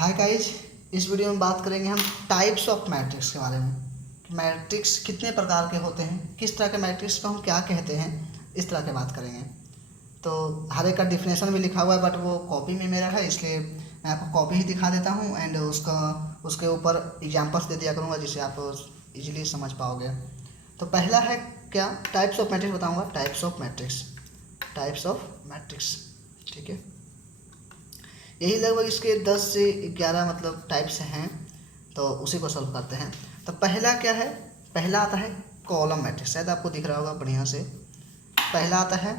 Hi guys, इस video में बात करेंगे हम टाइप्स ऑफ मैट्रिक्स के बारे में। मैट्रिक्स कितने प्रकार के होते हैं, किस तरह के मैट्रिक्स को हम क्या कहते हैं, इस तरह के बात करेंगे। तो हर एक का डिफिनेशन भी लिखा हुआ है, बट वो कॉपी में मेरा है, इसलिए मैं आपको कॉपी ही दिखा देता हूँ एंड उसके ऊपर एग्जांपल्स दे दिया करूँगा जिससे आप इजीली समझ पाओगे। तो पहला है क्या, टाइप्स ऑफ मैट्रिक्स बताऊँगा। टाइप्स ऑफ मैट्रिक्स, ठीक है। यही लगभग इसके 10 से 11 मतलब टाइप्स हैं, तो उसी को सॉल्व करते हैं। तो पहला क्या है, पहला आता है कॉलम मैट्रिक्स। शायद आपको दिख रहा होगा बढ़िया से। पहला आता है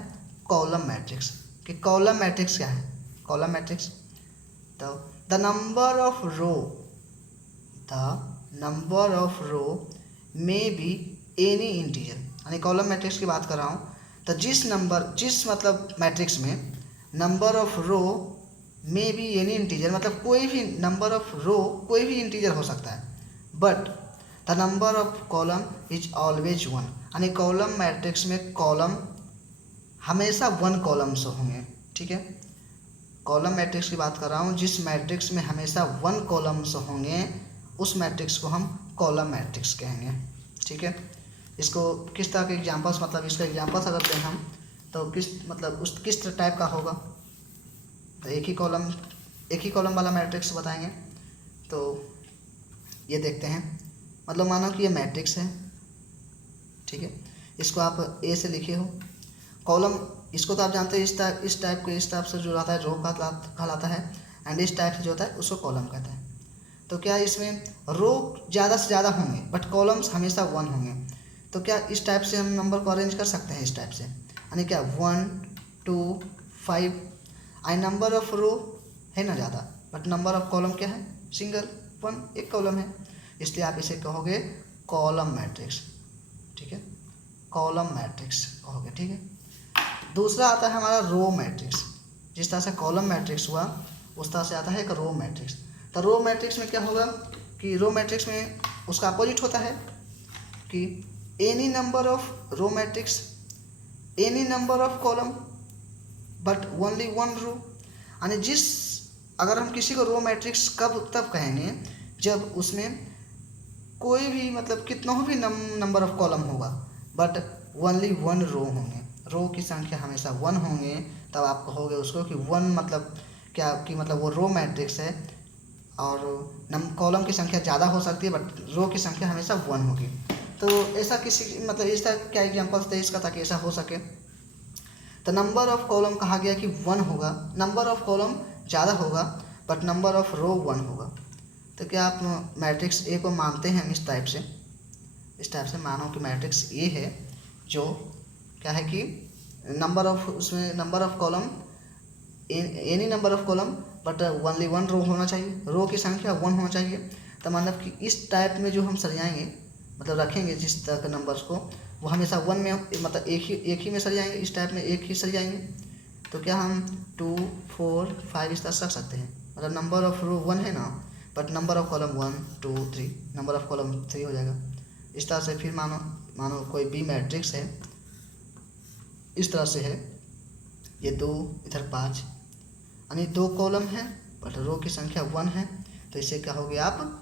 कॉलम मैट्रिक्स। कि कॉलम मैट्रिक्स क्या है, कॉलम मैट्रिक्स तो the number of row may be any integer. यानी कॉलम मैट्रिक्स की बात कर रहा हूँ, तो जिस मतलब मैट्रिक्स में number of row may be any integer, मतलब कोई भी नंबर ऑफ रो कोई भी इंटीजर हो सकता है, but the number of column is always one. यानी कॉलम मैट्रिक्स में कॉलम हमेशा वन कॉलम्स होंगे, ठीक है। कॉलम मैट्रिक्स की बात कर रहा हूँ, जिस मैट्रिक्स में हमेशा वन कॉलम्स होंगे उस मैट्रिक्स को हम कॉलम मैट्रिक्स कहेंगे, ठीक है। इसको किस तरह के एग्जांपल्स, मतलब इसका एग्जांपल्स अगर दें हम, तो किस टाइप का होगा। तो एक ही कॉलम वाला मैट्रिक्स बताएंगे। तो ये देखते हैं, मतलब मानो कि ये मैट्रिक्स है, ठीक है। इसको आप ए से लिखे हो कॉलम, इसको तो आप जानते हैं, इस टाइप से जो रहता है रो कहलाता है, एंड इस टाइप से जो होता है उसको कॉलम कहते हैं। तो क्या इसमें रो ज़्यादा से ज़्यादा होंगे बट कॉलम्स हमेशा वन होंगे। तो क्या इस टाइप से हम नंबर को अरेंज कर सकते हैं, इस टाइप से, यानी क्या 1 2 5। आई नंबर ऑफ रो है ना ज़्यादा, बट नंबर ऑफ कॉलम क्या है, सिंगल, वन, एक कॉलम है, इसलिए आप इसे कहोगे कॉलम मैट्रिक्स, ठीक है। कॉलम मैट्रिक्स कहोगे, ठीक है। दूसरा आता है हमारा रो मैट्रिक्स। जिस तरह से कॉलम मैट्रिक्स हुआ उस तरह से आता है एक रो मैट्रिक्स। तो रो मैट्रिक्स में क्या होगा कि रो मैट्रिक्स में उसका अपोजिट होता है कि any number of row matrix, any number of column but only one row. यानी अगर हम किसी को रो मैट्रिक्स तब कहेंगे जब उसमें कोई भी मतलब कितना भी नंबर ऑफ कॉलम होगा बट ओनली वन रो होंगे, रो की संख्या हमेशा वन होंगे, तब आप कहोगे उसको कि वन मतलब क्या, कि मतलब वो रो मैट्रिक्स है। और कॉलम की संख्या ज़्यादा हो सकती है बट रो की संख्या हमेशा वन होगी। तो ऐसा इसका क्या एग्जांपल्स थे इसका, ताकि ऐसा हो सके। तो नंबर ऑफ कॉलम कहा गया कि वन होगा, नंबर ऑफ कॉलम ज़्यादा होगा but number of row one होगा। तो क्या आप मैट्रिक्स ए को मानते हैं हम इस टाइप से मानो कि मैट्रिक्स ए है जो क्या है कि उसमें number of column any number of column but only one row होना चाहिए, रो की संख्या वन होना चाहिए। तो मतलब कि इस टाइप में जो हम सरियाएंगे, मतलब रखेंगे जिस तरह के नंबर्स को, वो हमेशा वन में, मतलब एक ही में सरियाएंगे, इस टाइप में एक ही सरियाएंगे। तो क्या हम 2 4 5 इस तरह से रख सकते हैं, मतलब नंबर ऑफ रो वन है ना, but number of column 1 2 3, number of column 3 हो जाएगा। इस तरह से फिर मानो कोई बी मैट्रिक्स है, इस तरह से है, ये 2 इधर 5, यानी 2 कॉलम है बट रो की संख्या 1 है, तो इसे कहोगे आप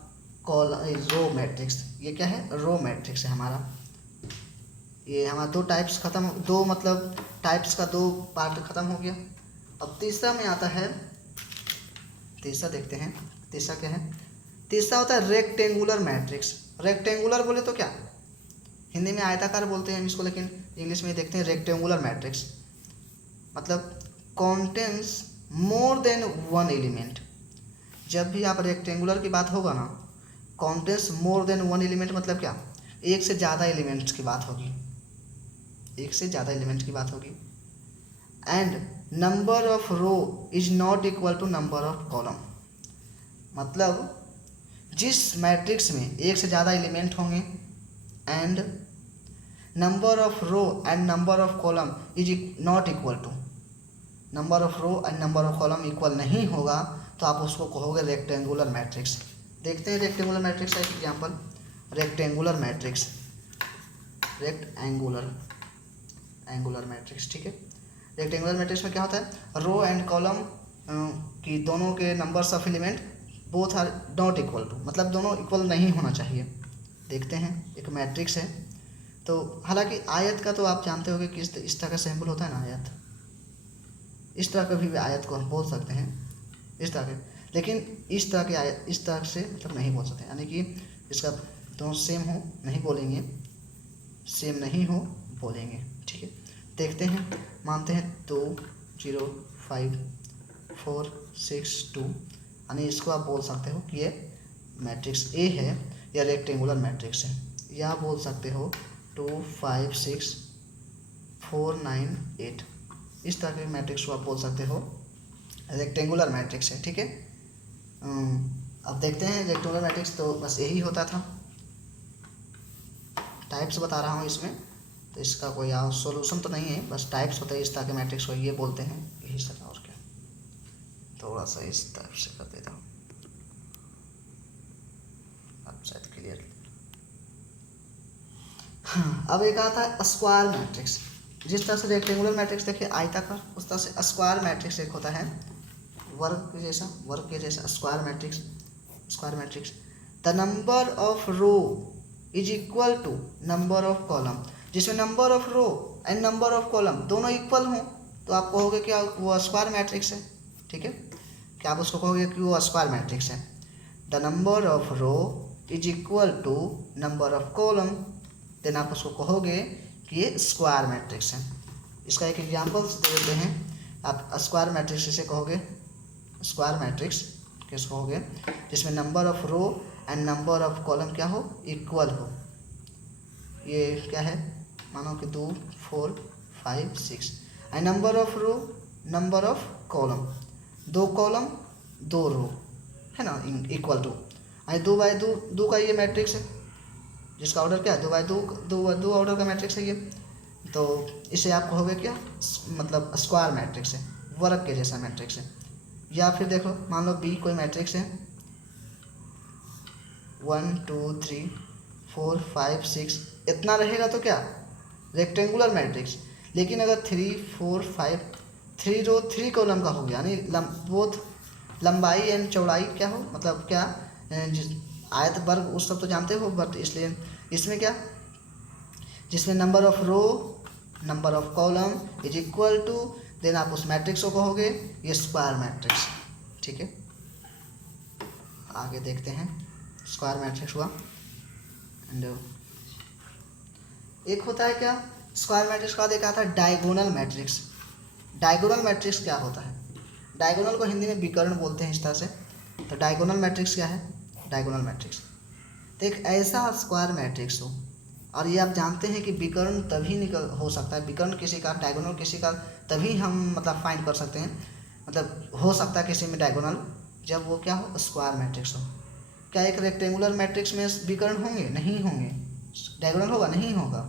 रो मैट्रिक्स। ये क्या है, रो मैट्रिक्स है हमारा। ये हमारा 2 टाइप्स खत्म, 2 मतलब टाइप्स का 2 पार्ट खत्म हो गया। अब तीसरा में आता है, तीसरा देखते हैं। तीसरा क्या है, तीसरा होता है रेक्टेंगुलर मैट्रिक्स। रेक्टेंगुलर बोले तो क्या, हिंदी में आयताकार बोलते हैं हम इसको, लेकिन इंग्लिश में देखते हैं रेक्टेंगुलर मैट्रिक्स। मतलब contains more than one element. जब भी आप रेक्टेंगुलर की बात होगा ना, contains more than one element मतलब क्या, एक से ज़्यादा एलिमेंट्स की बात होगी, एक से ज़्यादा एलिमेंट की बात होगी। And number of row is not equal to number of column. मतलब जिस मैट्रिक्स में एक से ज़्यादा एलिमेंट होंगे and number of row and number of column is not equal to, number of row and number of column equal नहीं होगा, तो आप उसको कहोगे रेक्टेंगुलर मैट्रिक्स। देखते हैं रेक्टेंगुलर मैट्रिक्स का एक example. Rectangular matrix, angular matrix, ठीक है। रेक्टेंगुलर मैट्रिक्स में क्या होता है, रो एंड कॉलम की दोनों के numbers of element both are not equal to, मतलब दोनों इक्वल नहीं होना चाहिए। देखते हैं एक मैट्रिक्स है, तो हालांकि आयत का तो आप जानते होंगे कि इस तरह का सिंबल होता है ना आयत, इस तरह का भी आयत को हम बोल सकते हैं, इस तरह के, लेकिन इस तरह के आयत इस तरह से मतलब नहीं बोल सकते, यानी कि इसका दोनों सेम हो नहीं बोलेंगे, सेम नहीं हो बोलेंगे, ठीक है। देखते हैं, मानते हैं 2 0 5 4 6 2, यानी इसको आप बोल सकते हो कि ये मैट्रिक्स ए है या रेक्टेंगुलर मैट्रिक्स है, या बोल सकते हो 2 5 6 4 9 8, इस तरह के मैट्रिक्स को आप बोल सकते हो रेक्टेंगुलर मैट्रिक्स है, ठीक है। अब देखते हैं रेक्टेंगुलर मैट्रिक्स तो बस यही होता था, टाइप्स बता रहा हूँ इसमें, तो इसका कोई सॉल्यूशन तो नहीं है, बस टाइप्स होता है इस तरह के मैट्रिक्स को, ये बोलते हैं यही सब, और क्या। थोड़ा सा इस तरफ से कर देता हूँ, अब शायद क्लियर। हाँ, अब एक आता है स्क्वायर मैट्रिक्स। जिस तरह से रेक्टेंगुलर मैट्रिक्स देखिए आयताकार, उस तरह से स्क्वायर मैट्रिक्स एक होता है वर्ग के जैसा square matrix. The number of row is equal to number of column, जिसमें number of row and number of column दोनों इक्वल हों तो आप कहोगे क्या वो स्क्वायर मैट्रिक्स है, ठीक है। क्या आप उसको कहोगे कि वो स्क्वायर मैट्रिक्स है। The number of row is equal to number of column, then आप उसको कहोगे कि ये स्क्वायर मैट्रिक्स है। इसका एक एग्जांपल्स दे देते हैं। आप स्क्वायर मैट्रिक्स इसे कहोगे, स्क्वायर मैट्रिक्स किसको कहोगे जिसमें number of row and number of column क्या हो, इक्वल हो। ये क्या है, मानो कि 2 4 5 6 and number of row number of column, 2 column 2 row है ना, इक्वल टू 2 का ये मैट्रिक्स है जिसका ऑर्डर क्या है 2 ऑर्डर का मैट्रिक्स है ये, तो इसे आप कहोगे क्या, मतलब स्क्वायर मैट्रिक्स है, वर्ग के जैसा मैट्रिक्स है। या फिर देखो मान लो बी कोई मैट्रिक्स है 1 2 3 4 5 6 इतना रहेगा तो क्या रेक्टेंगुलर मैट्रिक्स। लेकिन अगर 3 4 5 3 रो 3 कॉलम का हो गया, यानी बोथ लंबाई एंड चौड़ाई क्या हो, मतलब क्या आयत वर्ग उस सब तो जानते हो, बट इसलिए इसमें क्या, जिसमें number of row number of column is equal to, then आप उस मैट्रिक्स को कहोगे ये स्क्वायर मैट्रिक्स, ठीक है। आगे देखते हैं, स्क्वायर मैट्रिक्स हुआ। एंड एक होता है क्या स्क्वायर मैट्रिक्स का, एक आता है डायगोनल मैट्रिक्स। डायगोनल मैट्रिक्स क्या होता है, डायगोनल को हिंदी में विकर्ण बोलते हैं इस तरह से। तो डायगोनल मैट्रिक्स क्या है, डायगोनल मैट्रिक्स तो एक ऐसा स्क्वायर मैट्रिक्स हो, और ये आप जानते हैं कि विकर्ण तभी हो सकता है, विकर्ण किसी का डायगोनल किसी का तभी हम मतलब फाइंड कर सकते हैं, मतलब हो सकता है किसी में डायगोनल जब वो क्या हो, स्क्वायर मैट्रिक्स हो। क्या एक रेक्टेंगुलर मैट्रिक्स में विकर्ण होंगे, नहीं होंगे, डायगोनल होगा, नहीं होगा,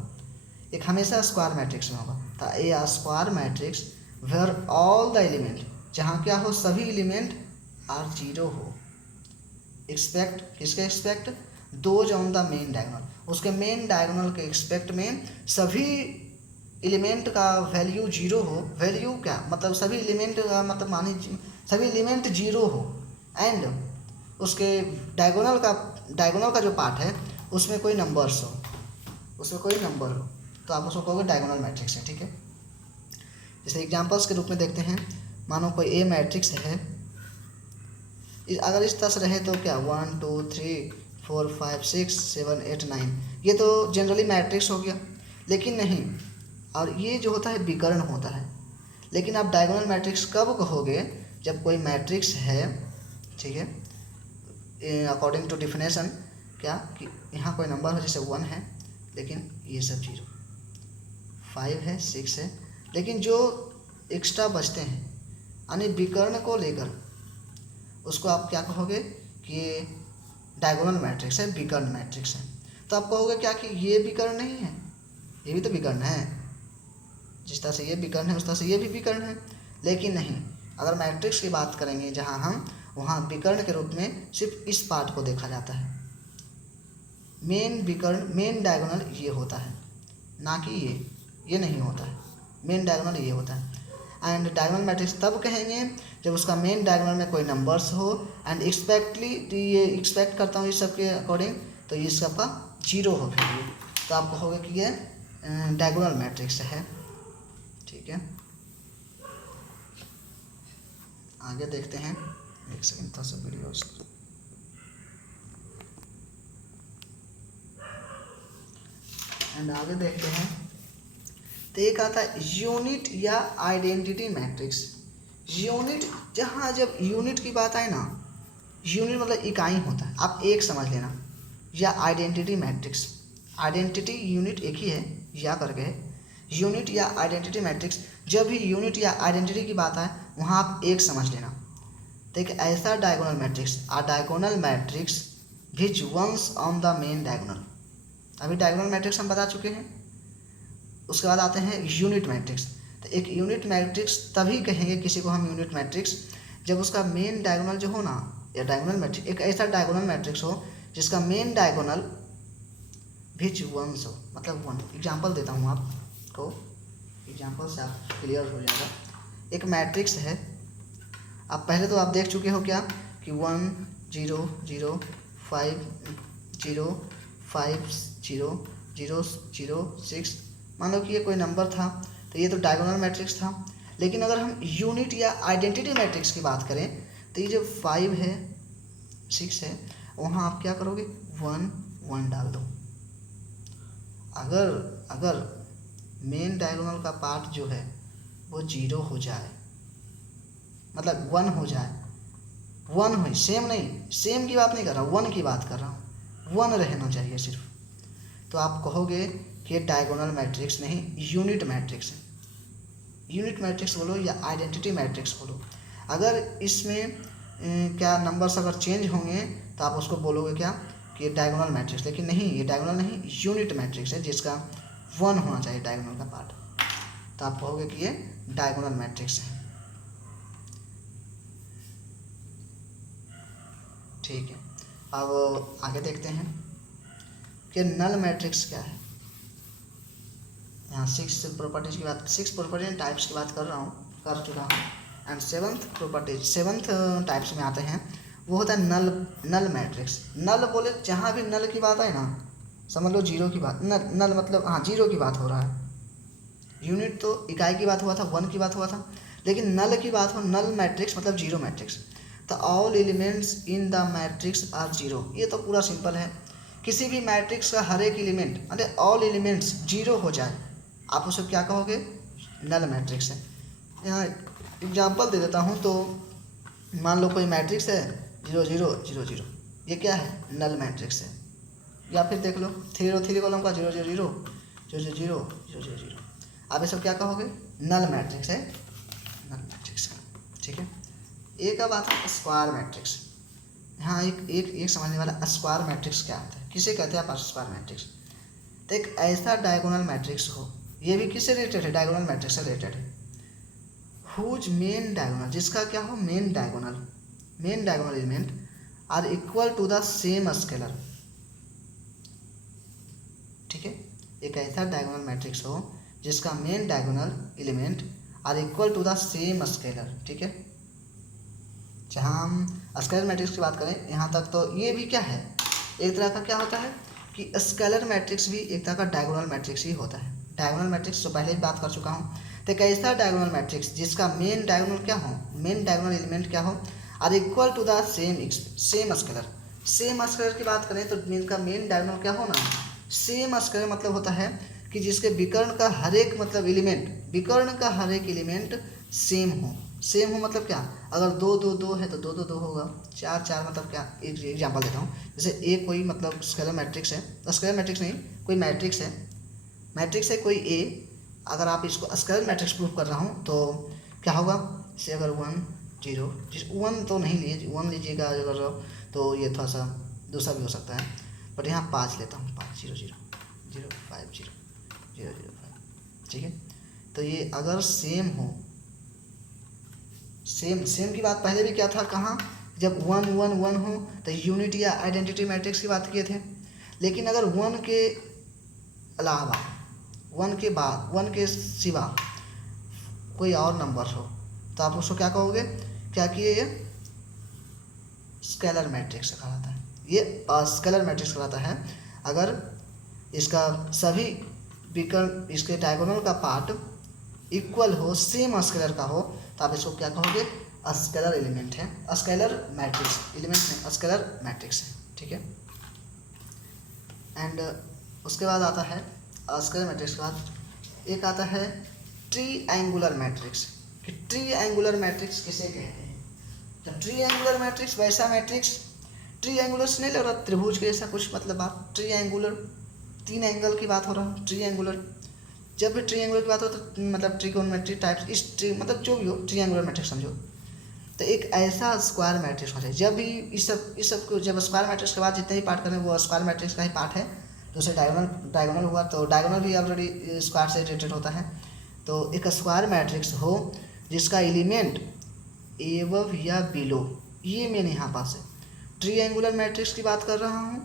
एक हमेशा स्क्वायर मैट्रिक्स में होगा। तो a square matrix where all the element, जहाँ क्या हो सभी एलिमेंट आर जीरो हो, एक्सपेक्ट किसके except, those on the main diagonal, उसके मेन डायगोनल के एक्सपेक्ट में सभी एलिमेंट का वैल्यू जीरो हो। वैल्यू क्या मतलब सभी एलिमेंट का मतलब मानिए सभी एलिमेंट जीरो हो, एंड उसके डायगोनल का जो पार्ट है उसमें कोई नंबर्स हो, उसमें कोई नंबर हो, तो आप उसको कहोगे डायगोनल मैट्रिक्स है, ठीक है। जैसे एग्जांपल्स के रूप में देखते हैं, मानो कोई ए मैट्रिक्स है, अगर इस तरह से रहे तो क्या 1 2 3 4 5 6 7 8 9, ये तो जनरली मैट्रिक्स हो गया। लेकिन नहीं, और ये जो होता है विकर्ण होता है। लेकिन आप डायगोनल मैट्रिक्स कब कहोगे, जब कोई मैट्रिक्स है, ठीक है, अकॉर्डिंग टू डिफिनेशन क्या कि यहाँ कोई नंबर हो जैसे 1 है, लेकिन ये सब 0 5 है 6 है, लेकिन जो एक्स्ट्रा बचते हैं यानी विकर्ण को लेकर, उसको आप क्या कहोगे कि डायगोनल मैट्रिक्स है, विकर्ण मैट्रिक्स है। तो आप कहोगे क्या कि ये विकर्ण नहीं है, ये भी तो विकर्ण है, जिस तरह से ये विकर्ण है उस तरह से ये भी विकर्ण है। लेकिन नहीं, अगर मैट्रिक्स की बात करेंगे जहाँ हम, वहाँ विकर्ण के रूप में सिर्फ इस पार्ट को देखा जाता है। मेन विकर्ण मेन डायगोनल ये होता है, ना कि ये नहीं होता है, मेन डायगोनल ये होता है। एंड डायगोनल मैट्रिक्स तब कहेंगे जब उसका मेन डायगोनल में कोई नंबर्स हो एंड ये एक्सपेक्ट करता हूँ इस सब के अकॉर्डिंग, तो ये सबका जीरो हो फिर ये, तो आप कहोगे कि ये डायगोनल मैट्रिक्स है। ठीक है, आगे देखते हैं। एक सेकंड था सब वीडियो एंड आगे देखते हैं। तो एक आता है यूनिट या आइडेंटिटी मैट्रिक्स। यूनिट, जहाँ जब यूनिट की बात आए ना, यूनिट मतलब इकाई होता है, आप एक समझ लेना, या आइडेंटिटी मैट्रिक्स। आइडेंटिटी यूनिट एक ही है, या करके है। यूनिट या आइडेंटिटी मैट्रिक्स, जब भी यूनिट या आइडेंटिटी की बात आए वहाँ आप एक समझ लेना। तो एक ऐसा diagonal matrix, ah diagonal matrix which ones on the main diagonal. अभी डायगोनल मैट्रिक्स हम बता चुके हैं। उसके बाद आते हैं यूनिट मैट्रिक्स। तो एक यूनिट मैट्रिक्स तभी कहेंगे किसी को हम यूनिट मैट्रिक्स, जब उसका मेन डायगोनल जो हो ना, या डायगोनल मैट्रिक्स, एक ऐसा डायगोनल मैट्रिक्स हो जिसका मेन डायगोनल विच वंस हो, मतलब वन। एग्जांपल देता हूँ आपको, एग्जांपल से आप क्लियर हो जाएगा। एक मैट्रिक्स है, आप पहले तो आप देख चुके हो क्या कि 1 0 0 5 0 5 0 0 0 6, मान लो कि ये कोई नंबर था, तो ये तो डायगोनल मैट्रिक्स था। लेकिन अगर हम यूनिट या आइडेंटिटी मैट्रिक्स की बात करें, तो ये जो 5 है 6 है, वहाँ आप क्या करोगे, 1 1 डाल दो। अगर मेन डायगोनल का पार्ट जो है वो 0 हो जाए, मतलब 1 हो जाए, 1 हो, सेम नहीं, सेम की बात नहीं कर रहा हूँ, 1 की बात कर रहा हूँ, 1 रहना चाहिए सिर्फ, तो आप कहोगे कि ये डायगोनल मैट्रिक्स नहीं, यूनिट मैट्रिक्स है। यूनिट मैट्रिक्स बोलो या आइडेंटिटी मैट्रिक्स बोलो, अगर इसमें क्या नंबर्स अगर चेंज होंगे तो आप उसको बोलोगे क्या कि ये डायगोनल मैट्रिक्स। लेकिन नहीं, ये डायगोनल नहीं, यूनिट मैट्रिक्स है जिसका 1 होना चाहिए डायगोनल का पार्ट, तो आप कहोगे कि ये डायगोनल मैट्रिक्स है। ठीक है, अब आगे देखते हैं कि नल मैट्रिक्स क्या है। यहाँ 6 प्रॉपर्टीज की बात, 6 प्रॉपर्टी एंड टाइप्स की बात कर चुका हूँ। एंड 7th टाइप्स में आते हैं, वो होता है नल मैट्रिक्स। नल बोले, जहाँ भी नल की बात आए ना, समझ लो जीरो की बात, नल मतलब हाँ जीरो की बात हो रहा है। यूनिट तो इकाई की बात हुआ था, 1 की बात हुआ था, लेकिन नल की बात हो, नल मैट्रिक्स मतलब जीरो मैट्रिक्स। तो all elements in the matrix are zero, ये तो पूरा सिंपल है। किसी भी मैट्रिक्स का हर एक एलिमेंट मतलब ऑल एलिमेंट्स जीरो हो जाए, आप उसे क्या कहोगे, नल मैट्रिक्स है। यहाँ एग्जांपल दे देता हूँ, तो मान लो कोई मैट्रिक्स है 0 0 0 0, ये क्या है, नल मैट्रिक्स है। या फिर देख लो 3 कॉलम का 0 0 0 0 0 0 0 0 0, आप ये सब क्या कहोगे, नल मैट्रिक्स है, नल मैट्रिक्स है। ठीक है, एक अब आता है स्क्वायर मैट्रिक्स। यहाँ एक समझने वाला, स्क्वायर मैट्रिक्स क्या होता है, किसे कहते हैं आप स्क्वायर मैट्रिक्स। तो एक ऐसा डायगोनल मैट्रिक्स हो, ये भी किससे रिलेटेड है, डायगोनल मैट्रिक्स से रिलेटेड है। हुज मेन डायगोनल, जिसका क्या हो, main diagonal element are equal to the same scalar. ठीक है, एक ऐसा डायगोनल मैट्रिक्स हो जिसका main diagonal element are equal to the same scalar. ठीक है, जहाँ हम स्केलर मैट्रिक्स की बात करें यहाँ तक, तो ये भी क्या है, एक तरह का क्या होता है कि स्केलर मैट्रिक्स भी एक तरह का डायगोनल मैट्रिक्स ही होता है। डायगोनल मैट्रिक्स तो पहले ही बात कर चुका हूँ। तो एक ऐसा डायगोनल मैट्रिक्स जिसका मेन डायगोनल क्या हो, मेन डायगोनल एलिमेंट क्या हो, are equal to the same scalar. Same scalar की बात करें तो इनका मेन डायगोनल क्या हो ना, सेम स्केलर मतलब होता है कि जिसके विकर्ण का हर एक मतलब एलिमेंट सेम हो। सेम हो मतलब क्या, अगर 2 2 2 है तो 2 2 2 होगा, 4 4 मतलब क्या। एक एग्जांपल देता हूँ, जैसे ए कोई मतलब स्केलर मैट्रिक्स है, स्केलर मैट्रिक्स नहीं, कोई मैट्रिक्स है कोई ए, अगर आप इसको स्केलर मैट्रिक्स प्रूफ कर रहा हूँ तो क्या होगा, जैसे अगर 1 0, 1 तो नहीं लिए, 1 लीजिएगा अगर तो ये थोड़ा सा दूसरा भी हो सकता है, बट यहाँ 5 लेता हूँ, 5 0 0 0 5 0 0 0 5। ठीक है, तो ये अगर सेम हो, सेम की बात पहले भी क्या था, कहाँ, जब 1 1 1 हो तो यूनिट या आइडेंटिटी मैट्रिक्स की बात किए थे। लेकिन अगर 1 के अलावा, 1 के बाद, 1 के सिवा कोई और नंबर हो, तो आप उसको क्या कहोगे क्या किए, ये स्केलर मैट्रिक्स कहलाता है, ये स्केलर मैट्रिक्स कहलाता है। अगर इसका सभी विकर्ण, इसके डायगोनल का पार्ट इक्वल हो, सेम स्केलर का हो, तो आप इसको क्या कहोगे, स्केलर एलिमेंट है, स्केलर मैट्रिक्स, एलिमेंट नहीं स्केलर मैट्रिक्स है, ठीक है। एंड उसके बाद आता है स्केलर मैट्रिक्स के बाद एक आता है ट्रीएंगुलर मैट्रिक्स। कि ट्रीएंगुलर मैट्रिक्स किसे कहते हैं, तो ट्रीएंगुलर मैट्रिक्स वैसा मैट्रिक्स, ट्रीएंगुलर से नहीं लग रहा त्रिभुज के जैसा कुछ, मतलब बात ट्रीएंगुलर, 3 एंगल की बात हो रहा है, ट्रीएंगुलर। जब भी ट्रीएंगुलर की बात हो तो मतलब ट्रिगोनोमेट्री टाइप्स, मतलब जो भी हो ट्रीएंगुलर मैट्रिक्स समझो। तो एक ऐसा स्क्वायर मैट्रिक्स हो जाए, जब भी इस सब को, जब स्क्वायर मैट्रिक्स के बाद जितने भी पार्ट करें वो स्क्वायर मैट्रिक्स का ही पार्ट है, तो उसे डायगोनल हुआ, तो डायगोनल भी ऑलरेडी स्क्वायर से रिलेटेड होता है। तो एक स्क्वायर मैट्रिक्स हो जिसका एलिमेंट एबव या बिलो, ये मेन यहाँ पास है। ट्रीएंगुलर मैट्रिक्स की बात कर रहा हूँ,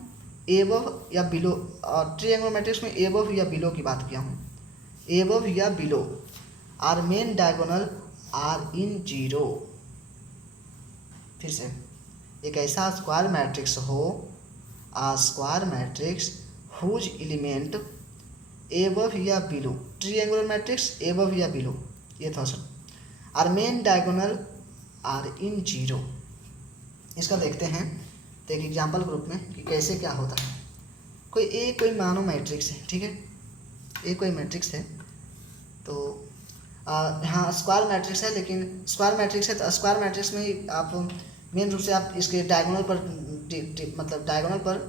एबव या बिलो, और ट्रीएंगुलर मैट्रिक्स में एबव या बिलो की बात किया हूँ, एबव या below are main diagonal are in zero. फिर से, एक ऐसा स्क्वायर मैट्रिक्स हो, a square matrix whose element above या बिलो, ट्रीएंगुलर मैट्रिक्स एबव या बिलो, ये था sir, are main diagonal are in zero. इसका देखते हैं तो एक एग्जाम्पल ग्रुप में कि कैसे क्या होता है। कोई मानो मैट्रिक्स है, ठीक है, एक कोई मैट्रिक्स है, तो हाँ स्क्वायर मैट्रिक्स है, लेकिन स्क्वायर मैट्रिक्स है तो स्क्वायर मैट्रिक्स में ही आप मेन रूप से आप इसके डायगोनल पर मतलब डायगोनल पर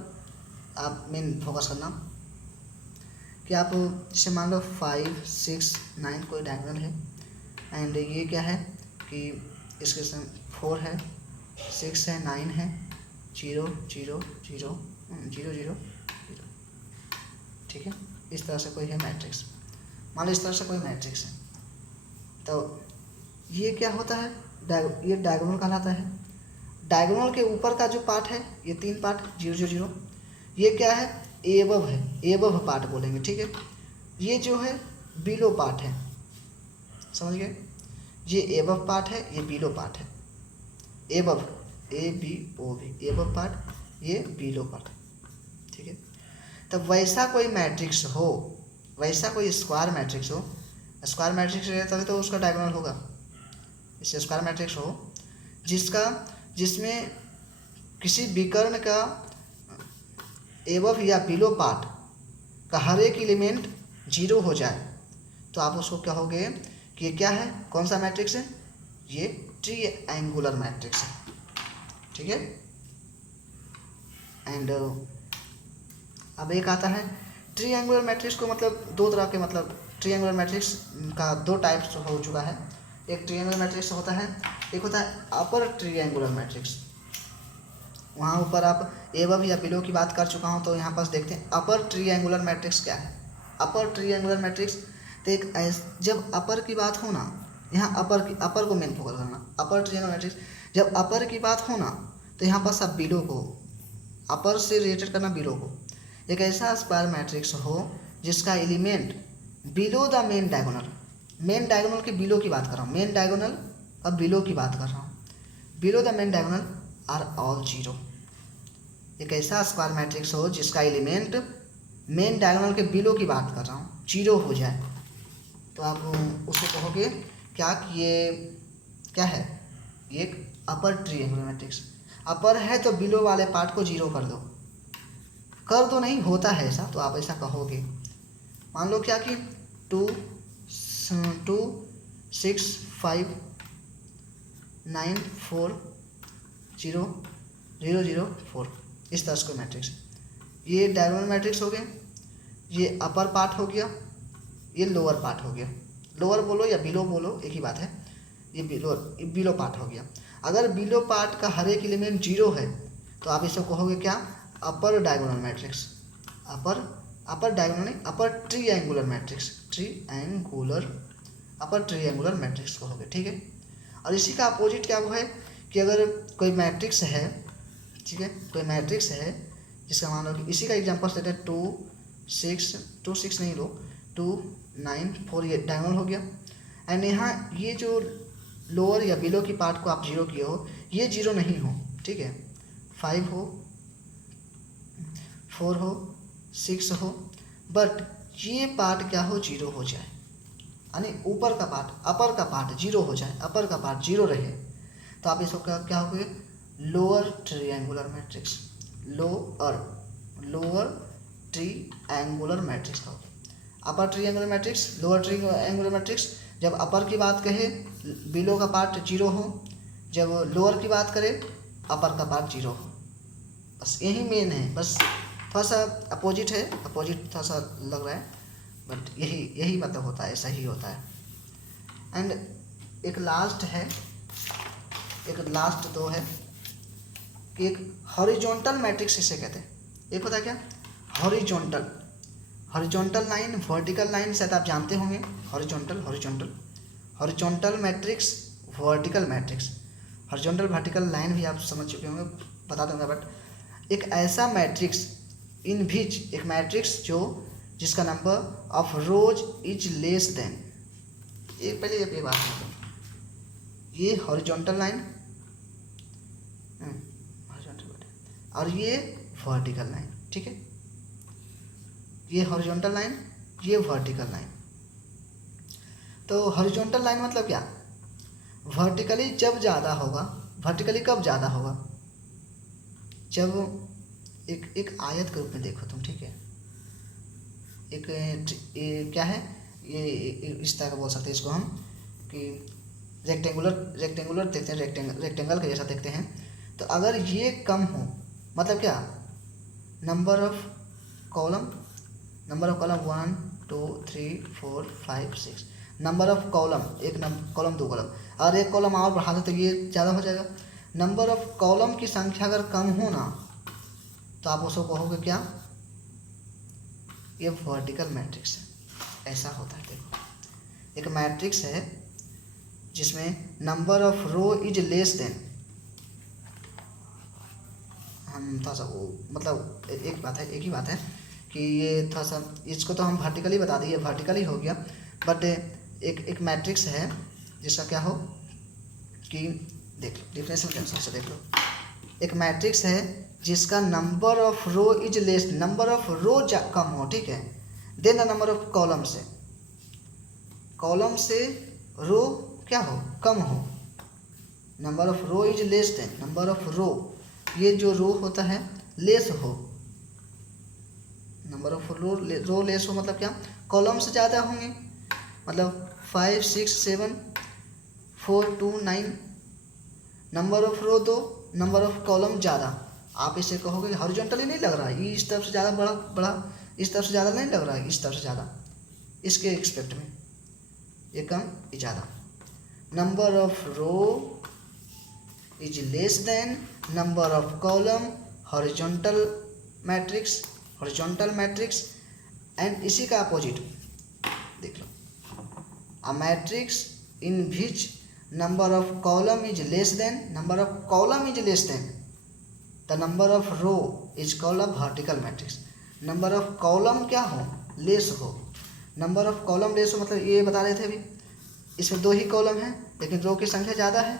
आप मेन फोकस करना कि आप जैसे मान लो 5, 6, 9 कोई डायगोनल है, एंड ये क्या है कि इसके 4 है, 6 है, 9 है, 0 0 0 0 0 0, ठीक है। इस तरह से कोई है मैट्रिक्स, मान लो इस तरह से कोई मैट्रिक्स है, तो ये क्या होता है, ये डायगोनल कहलाता है। डायगोनल के ऊपर का जो पार्ट है, ये 3 पार्ट 0 0 0, ये क्या है, एबव है, एबव पार्ट बोलेंगे, ठीक है। ये जो है बिलो पार्ट है, समझ गए, ये एबव पार्ट है, ये बिलो पार्ट है, एबव ABOV एबव पार्ट, ये बिलो पार्ट, ठीक है। तब वैसा कोई मैट्रिक्स हो, वैसा कोई स्क्वायर मैट्रिक्स हो, स्क्वायर मैट्रिक्स है तभी तो उसका डायगोनल होगा। इससे स्क्वायर मैट्रिक्स हो जिसमें किसी विकर्ण का एबव या बिलो पार्ट का हर एक एलिमेंट 0 हो जाए, तो आप उसको कहोगे कि ये क्या है, कौन सा मैट्रिक्स है, ये ट्रीएंगुलर मैट्रिक्स है, ठीक है। एंड अब एक आता है ट्रीएंगुलर मैट्रिक्स को, मतलब 2 तरह के, मतलब ट्रीएंगुलर मैट्रिक्स का 2 टाइप्स हो चुका है। एक ट्रीएंगुलर मैट्रिक्स होता है, एक होता है अपर ट्रीएंगुलर मैट्रिक्स। वहाँ ऊपर आप एबव या बिलो की बात कर चुका हूँ, तो यहाँ पास देखते हैं अपर ट्रीएंगुलर मैट्रिक्स क्या है। अपर ट्रीएंगुलर मैट्रिक्स तो एक जब अपर की बात हो ना, यहाँ अपर को मेन फोकस करना, अपर ट्रीएंगुलर मैट्रिक्स जब अपर की बात हो ना, तो यहाँ पास आप बिलो को, अपर से रिलेटेड करना बिलो को। एक ऐसा स्क्वायर मैट्रिक्स हो जिसका element below the main diagonal, main diagonal के बिलो की बात कर रहा हूँ, मेन डायगोनल अब बिलो की बात कर रहा हूँ, below the main diagonal are all 0। एक ऐसा स्क्वायर मैट्रिक्स हो जिसका एलिमेंट मेन डायगोनल के बिलो की बात कर रहा हूँ 0 हो जाए, तो आप उसको कहोगे क्या कि ये क्या है, ये एक अपर ट्रीएंगुलर मैट्रिक्स। अपर है तो बिलो वाले पार्ट को 0 कर दो नहीं, होता है ऐसा, तो आप ऐसा कहोगे। मान लो क्या कि 2 6 5 9 4 0 0 0 4, इस तरह से कोई मैट्रिक्स। ये डायगोनल मैट्रिक्स हो गए, ये अपर पार्ट हो गया, ये लोअर पार्ट हो गया। लोअर बोलो या बिलो बोलो एक ही बात है, ये बिलो पार्ट हो गया। अगर बिलो पार्ट का हर एक एलिमेंट 0 है, तो आप इसे कहोगे क्या, अपर डायगोनल मैट्रिक्स। अपर डायगोनल नहीं, अपर ट्रीएंगुलर मैट्रिक्स, अपर ट्रीएंगुलर मैट्रिक्स कहोगे, ठीक है। और इसी का अपोजिट क्या वो है कि अगर कोई मैट्रिक्स है, ठीक है, कोई मैट्रिक्स है जिसका मान लो कि इसी का एग्जांपल लेते हैं 2 6 नहीं लो 2 9 4, ये डायगोनल हो गया। एंड यहाँ ये जो लोअर या बिलो की पार्ट को आप जीरो किए हो, ये जीरो नहीं हो, ठीक है। 5 हो, 4 हो, 6 हो, बट ये पार्ट क्या हो, जीरो हो जाए, यानी ऊपर का पार्ट, अपर का पार्ट जीरो हो जाए, अपर का पार्ट जीरो रहे, तो आप इसको क्या हो गए, lower triangular matrix, lower triangular matrix का हो। Upper triangular matrix, lower triangular matrix, जब अपर की बात कहे बिलो का पार्ट जीरो हो, जब लोअर की बात करें अपर का पार्ट जीरो हो, बस यही मेन है। बस थोड़ा सा अपोजिट है, अपोजिट थोड़ा सा लग रहा है, बट यही मतलब होता है, ऐसा ही होता है। एंड एक लास्ट है, एक लास्ट दो है कि एक हॉरिजॉन्टल मैट्रिक्स इसे कहते हैं। एक होता है क्या, हॉरिजॉन्टल लाइन, वर्टिकल लाइन, शायद आप जानते होंगे, horizontal matrix, vertical matrix, horizontal vertical line भी आप समझ चुके होंगे, बता दूंगा। बट एक ऐसा मैट्रिक्स इन विच, एक मैट्रिक्स जो जिसका number of rose is less then, ये पहले ये बात है, ये हॉरिजॉन्टल लाइन और ये वर्टिकल लाइन, ठीक है, ये हॉरिजॉन्टल लाइन, ये वर्टिकल लाइन। तो हॉरिजॉन्टल लाइन मतलब क्या, वर्टिकली जब ज़्यादा होगा, वर्टिकली कब ज़्यादा होगा, जब एक आयत के रूप में देखो तुम, ठीक है, एक क्या है ये, इस तरह का बोल सकते हैं इसको हम कि रेक्टेंगुलर देखते हैं, रेक्टेंगल के जैसा देखते हैं। तो अगर ये कम हो, मतलब क्या, number of column 1 2 3 4 5 6, number of column, एक कॉलम 2 कॉलम, और एक कॉलम और बढ़ा दे तो ये ज़्यादा हो जाएगा। नंबर ऑफ कॉलम की संख्या अगर कम हो ना, तो आप उसको कहोगे क्या, ये वर्टिकल मैट्रिक्स है। ऐसा होता है, देखो, एक मैट्रिक्स है जिसमें number of row is less than, हम थोड़ा सा वो मतलब एक ही बात है कि ये थोड़ा सा, इसको तो हम वर्टिकली बता दिए, वर्टिकली हो गया, बट एक मैट्रिक्स है जिसका क्या हो कि देख लो, डिफरेंशियल टेंशन से देख लो, एक मैट्रिक्स है जिसका number of row is less, number of row कम हो, ठीक है, than the number of column से रो क्या हो, कम हो, number of row is less than number of row, ये जो रो होता है लेस हो, नंबर ऑफ रो लेस हो, मतलब क्या, कॉलम से ज़्यादा होंगे, मतलब 5 6 7 4 2 9, number of row 2, number of column ज़्यादा। आप इसे कहोगे हॉरिजॉन्टली नहीं लग रहा है, ये इस तरफ से ज़्यादा बड़ा, इस तरफ से ज़्यादा नहीं लग रहा है, इस तरफ से ज़्यादा, इसके एक्सपेक्ट में ये कम, ये ज़्यादा। Number of row is less than number of column, horizontal matrix. And इसी का अपोजिट देख लो, a matrix in which number of column is less than the number of row is called a vertical matrix. Number of column क्या हो, less हो, number of column less हो, मतलब ये बता रहे थे अभी, इसमें 2 ही कॉलम है लेकिन रो की संख्या ज़्यादा है,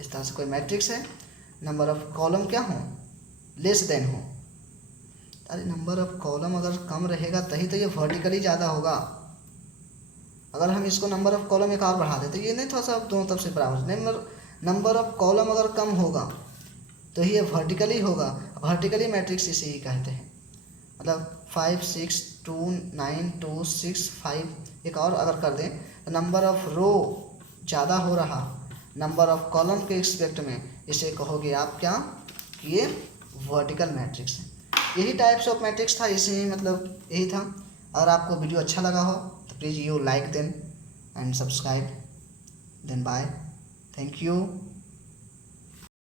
इस तरह से कोई मैट्रिक्स है, नंबर ऑफ कॉलम क्या हो, लेस देन हो। अरे नंबर ऑफ कॉलम अगर कम रहेगा तभी तो ये वर्टिकली ज़्यादा होगा। अगर हम इसको नंबर ऑफ कॉलम एक और बढ़ा देते, ये नहीं थोड़ा सा दोनों तरफ से बराबर, नंबर ऑफ कॉलम अगर कम होगा तो ये वर्टिकली होगा, वर्टिकली मैट्रिक्स इसे ही कहते हैं। मतलब 5 6 2 9 2 6 5, एक और अगर कर दें तो नंबर ऑफ रो ज़्यादा हो रहा, नंबर ऑफ कॉलम के एक्सपेक्ट में, इसे कहोगे आप क्या, कि ये वर्टिकल मैट्रिक्स है। यही टाइप्स ऑफ मैट्रिक्स था, इसे मतलब यही था। अगर आपको वीडियो अच्छा लगा हो तो please you like then and subscribe then bye, thank you.